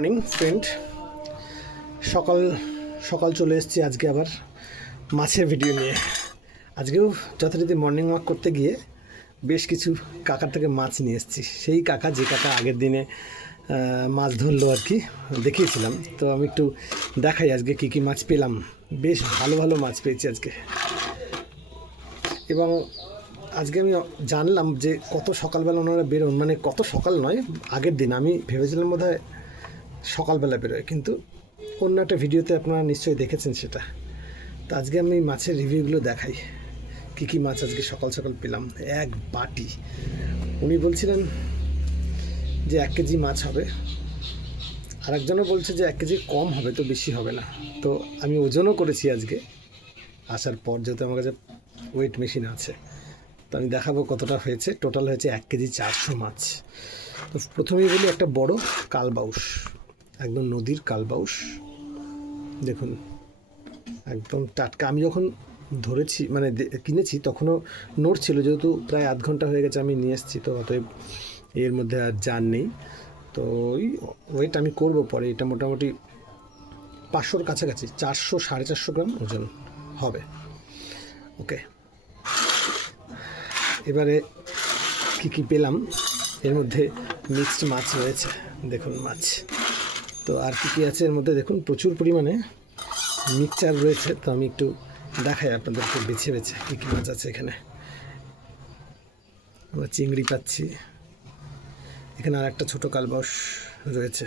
Morning friend সকাল সকাল চলে এসেছি আজকে আবার মাছের ভিডিও নিয়ে। আজকেও যথারীতি মর্নিং ওয়াক করতে গিয়ে বেশ কিছু কাকার থেকে মাছ নিয়ে এসেছি। সেই কাকা, যে কাকা আগের দিনে মাছ ধরলো আর কি, দেখিয়েছিলাম। তো আমি একটু দেখাই আজকে কী কী মাছ পেলাম। বেশ ভালো ভালো মাছ পেয়েছি আজকে। এবং আজকে আমি জানলাম যে কত সকালবেলা ওনারা বেরোন মানে কত সকাল নয়, আগের দিন। আমি ভেবেছিলাম বোধ হয় সকালবেলা বেরোয়। কিন্তু অন্য একটা ভিডিওতে আপনারা নিশ্চয়ই দেখেছেন সেটা। তো আজকে আমি মাছের রিভিউগুলো দেখাই। কী কী মাছ আজকে সকাল সকাল পেলাম? এক বাটি। উনি বলছিলেন যে এক কেজি মাছ হবে। আর একজনও বলছে যে এক কেজি কম হবে তো বেশি হবে না। তো আমি ওজনও করেছি আজকে। আসার পর যেহেতু আমার কাছে ওয়েট মেশিন আছে, তো আমি দেখাবো কতটা হয়েছে। টোটাল হয়েছে এক কেজি চারশো মাছ। তো প্রথমেই বলি একটা বড় কালবাউস। একদম নদীর কালবাউস দেখুন, একদম টাটকা। আমি যখন ধরেছি মানে কিনেছি, তখনও নোট ছিল, যেহেতু প্রায় আধ ঘণ্টা হয়ে গেছে আমি নিয়ে এসেছি, তো অতএব এর মধ্যে আর জান নেই। তো ওই ওয়েট আমি করব পরে, এটা মোটামুটি পাঁচশোর কাছাকাছি, চারশো, সাড়ে চারশো গ্রাম ওজন হবে। ওকে। এবারে কি কি পেলাম? এর মধ্যে মিক্সড মাছ রয়েছে। দেখুন মাছ। তো আর কি কি আছে এর মধ্যে দেখুন, প্রচুর পরিমাণে মিক্সচার রয়েছে, তো আমি একটু দেখাই আপনাদেরকে বেছে বেছে কী কী মাছ আছে এখানে। আমরা চিংড়ি পাচ্ছি। এখানে আর একটা ছোটো কালবাস রয়েছে।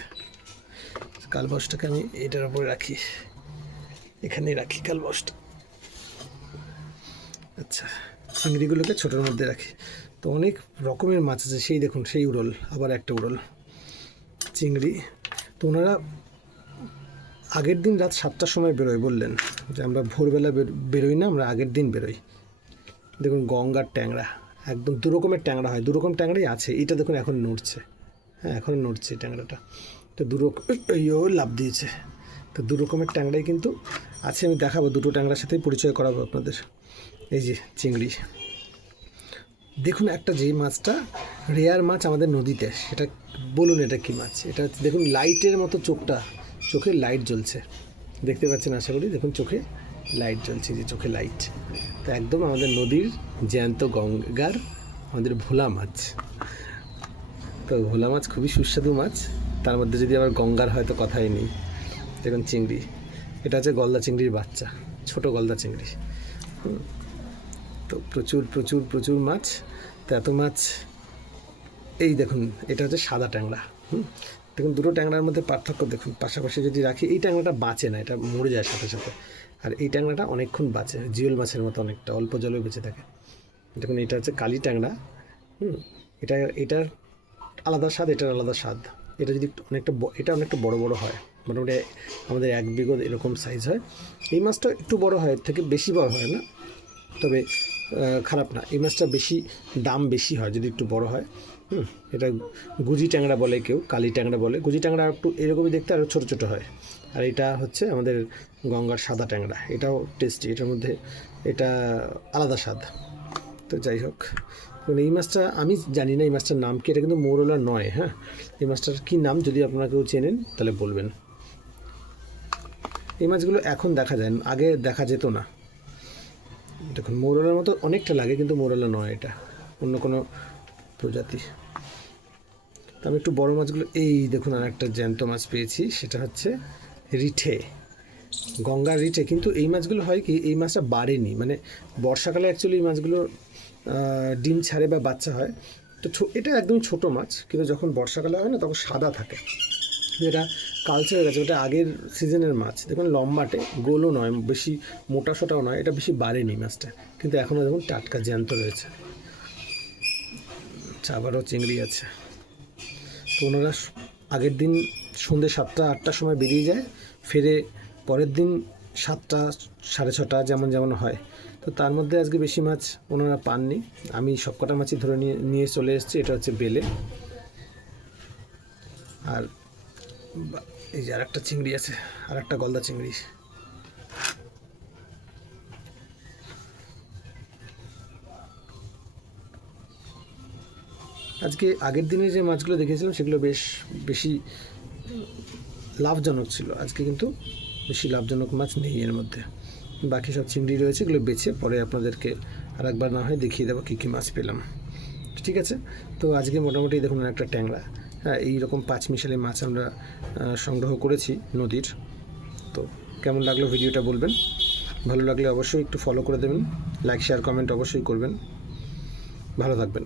কালবাসটাকে আমি এটার উপরে রাখি। এখানেই রাখি কালবাসটা। আচ্ছা চিংড়িগুলোকে ছোটোর মধ্যে রাখি। তো অনেক রকমের মাছ আছে, সেই দেখুন, সেই উড়ল, আবার একটা উড়ল। চিংড়ি তো ওনারা আগের দিন রাত সাতটার সময় বেরোয় বললেন যে, আমরা ভোরবেলা বেরোই না, আমরা আগের দিন বেরোই। দেখুন গঙ্গার ট্যাংরা, একদম দু রকমের ট্যাংরা হয় দু রকম ট্যাংরাই আছে। এটা দেখুন, এখন নড়ছে। হ্যাঁ এখন নড়ছে ট্যাংরাটা। তো দু রকম ইয়ো লাভ দিয়েছে। তো দু রকমের ট্যাংরাই কিন্তু আছে, আমি দেখাবো। দুটো ট্যাংরার সাথেই পরিচয় করাবো আপনাদের। এই যে চিংড়ি। দেখুন একটা যেই মাছটা রেয়ার মাছ আমাদের নদীতে সেটা বলুন এটা কি মাছ? এটা দেখুন লাইটের মতো চোখটা, চোখে লাইট জ্বলছে। দেখতে পাচ্ছেন আশা করি? দেখুন চোখে লাইট জ্বলছে যে চোখে লাইট তো একদম আমাদের নদীর জ্যান্ত গঙ্গার, আমাদের ভোলা মাছ। তো ভোলা মাছ খুবই সুস্বাদু মাছ। তার মধ্যে যদি আবার গঙ্গার হয়তো কথাই নেই। দেখুন চিংড়ি। এটা হচ্ছে গলদা চিংড়ির বাচ্চা, ছোট গলদা চিংড়ি। তো প্রচুর প্রচুর প্রচুর মাছ। তো এত মাছ, এই দেখুন, এটা হচ্ছে সাদা ট্যাংরা, হুম? দেখুন, দুটো ট্যাংরার মধ্যে পার্থক্য দেখুন, পাশাপাশি যদি রাখি, এই ট্যাংরাটা বাঁচে না, এটা মরে যায় সাথে সাথে। আর এই ট্যাংরাটা অনেকক্ষণ বাঁচে, জিওল মাছের মতো অনেকটা, অল্প জলেও বেঁচে থাকে। দেখুন, এটা হচ্ছে কালি ট্যাংরা, হুম? এটা, এটার আলাদা স্বাদ, এটার আলাদা স্বাদ। এটা যদি অনেকটা এটা অনেকটা বড় বড় হয়, মোটামুটি আমাদের এক বিঘত এরকম সাইজ হয়। এই মাছটা একটু বড় হয়, এর থেকে বেশি বড় হয় না। তবে খারাপ না। এই মাছটা বেশি, দাম বেশি হয় যদি একটু বড় হয়। হুম, এটা গুজি ট্যাংরা বলে কেউ, কালি ট্যাংরা বলে। গুজি ট্যাংরা একটু এরকমই দেখতে আরও ছোটো ছোটো হয়। আর এটা হচ্ছে আমাদের গঙ্গার সাদা ট্যাংরা। এটাও টেস্টি এটার মধ্যে এটা আলাদা স্বাদ। তো যাই হোক এবং এই মাছটা আমি জানি না এই মাছটার নাম কি, এটা কিন্তু মোরলা নয় হ্যাঁ? এই মাছটার কী নাম যদি আপনারা কেউ চেনেন, তাহলে বলবেন। এই মাছগুলো এখন দেখা যায়, আগে দেখা যেত না। দেখুন, মৌরলার মতো অনেকটা লাগে, কিন্তু মৌরলা নয় এটা। অন্য কোনো প্রজাতি আমি একটু বড় মাছগুলো, এই দেখুন আর একটা জ্যান্ত মাছ পেয়েছি, সেটা হচ্ছে রিঠে। গঙ্গার রিঠে, কিন্তু এই মাছগুলো হয় কি, এই মাছটা বাড়েনি। মানে বর্ষাকালে অ্যাকচুয়ালি এই মাছগুলো ডিম ছাড়ে বা বাচ্চা হয়। তো এটা একদম ছোট মাছ, কিন্তু যখন বর্ষাকালে হয় না, তখন সাদা থাকে। এটা কালচে হয়ে গেছে ওটা আগের সিজনের মাছ। দেখুন, লম্বাটে, গোলও নয়, বেশি মোটা সোটাও নয়, এটা বেশি বাড়েনি মাছটা। কিন্তু এখনও দেখুন, টাটকা জ্যান্ত রয়েছে। আচ্ছা আবারও চিংড়ি আছে। তো ওনারা আগের দিন সন্ধ্যে সাতটা, আটটার সময় বেরিয়ে যায়, ফিরে পরের দিন সাতটা, সাড়ে ছটা, যেমন যেমন হয়। তো তার মধ্যে আজকে বেশি মাছ ওনারা পাননি। আমি সবকটা মাছই ধরে নিয়ে নিয়ে চলে এসেছি, এটা হচ্ছে বেলে। আর এই যে আর একটা চিংড়ি আছে আর একটা গলদা চিংড়ি। আজকে আগের দিনে যে মাছগুলো দেখেছিলাম, সেগুলো বেশ বেশি লাভজনক ছিল। আজকে কিন্তু বেশি লাভজনক মাছ নেই এর মধ্যে। বাকি সব চিংড়ি রয়েছে, এগুলো বেছে পরে আপনাদেরকে আর একবার না হয় দেখিয়ে দেবো কী কী মাছ পেলাম। ঠিক আছে? তো আজকে মোটামুটি দেখুন, একটা ট্যাংরা। এই রকম পাঁচ মিশালি মাছ আমরা সংগ্রহ করেছি নদীর। তো কেমন লাগল ভিডিওটা বলবেন? ভালো লাগলে অবশ্যই একটু ফলো করে দেবেন। লাইক শেয়ার কমেন্ট অবশ্যই করবেন। ভালো থাকবেন।